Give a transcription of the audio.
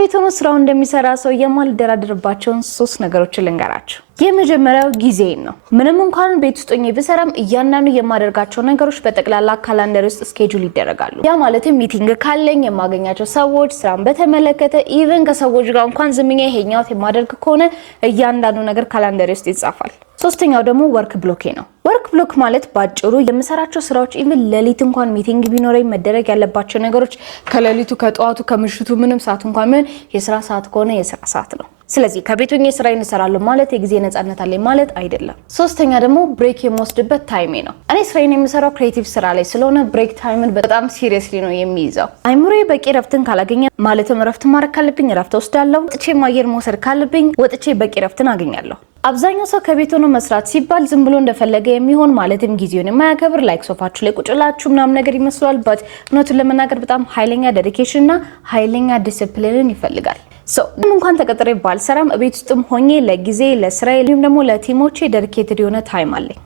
ከቤት ሆኖ ስራው እንደሚሰራ ሰው የማልደራደርባቸውን 3 ነገሮችን ልንገራችሁ። የመጀመሪያው ጊዜን ነው። ምንም እንኳን ቤት ውስጥ ሆኜ ብሰራም እያንዳንዱ የማደርጋቸው ነገሮች በጠቅላላ ካላንደር ውስጥ ስኬጁል ይደረጋሉ። ያ ማለትም ሚቲንግ ካለኝ የማገኛቸው ሰዎች፣ ስራን በተመለከተ ኢቭን ከሰዎች ጋር እንኳን ዝምኛ ይሄኛው የማደርግ ከሆነ እያንዳንዱ ነገር ካላንደር ውስጥ ይጻፋል። ሶስተኛው ደግሞ ወርክ ብሎኬ ነው። ወርክ ብሎክ ማለት ባጭሩ የምሰራቸው ስራዎች ኢቭን ሌሊት እንኳን ሚቲንግ ቢኖረኝ መደረግ ያለባቸው ነገሮች ከሌሊቱ ከጠዋቱ ከምሽቱ ምንም ሰዓት እንኳን ምን የስራ ሰዓት ከሆነ የስራ ሰዓት ነው። ስለዚህ ከቤት ሆኜ ስራዬን እሰራለሁ ማለት የጊዜ ነፃነት አለኝ ማለት አይደለም። ሶስተኛ ደግሞ ብሬክ የምወስድበት ታይሜ ነው። እኔ ስራዬን የምሰራው ክሬቲቭ ስራ ላይ ስለሆነ ብሬክ ታይምን በጣም ሲሪየስሊ ነው የሚይዘው። አይምሮዬ በቂ ረፍትን ካላገኘ ማለትም ረፍት ማድረግ ካለብኝ ረፍት ወስዳለሁ። ወጥቼ ማየር መውሰድ ካለብኝ ወጥቼ በቂ ረፍትን አገኛለሁ። አብዛኛው ሰው ከቤት ሆኖ መስራት ሲባል ዝም ብሎ እንደፈለገ የሚሆን ማለትም ጊዜውን የማያከብር ላይክ ሶፋችሁ ላይ ቁጭላችሁ ምናምን ነገር ይመስላል። በት እውነቱን ለመናገር በጣም ኃይለኛ ዴዲኬሽን እና ኃይለኛ ዲሲፕሊንን ይፈልጋል። እንኳን ተቀጥሬ ባልሰራም ቤት ውስጥም ሆኜ ለጊዜ ለስራዬ እንዲሁም ደግሞ ለቲሞቼ ዴዲኬትድ የሆነ ታይም አለኝ።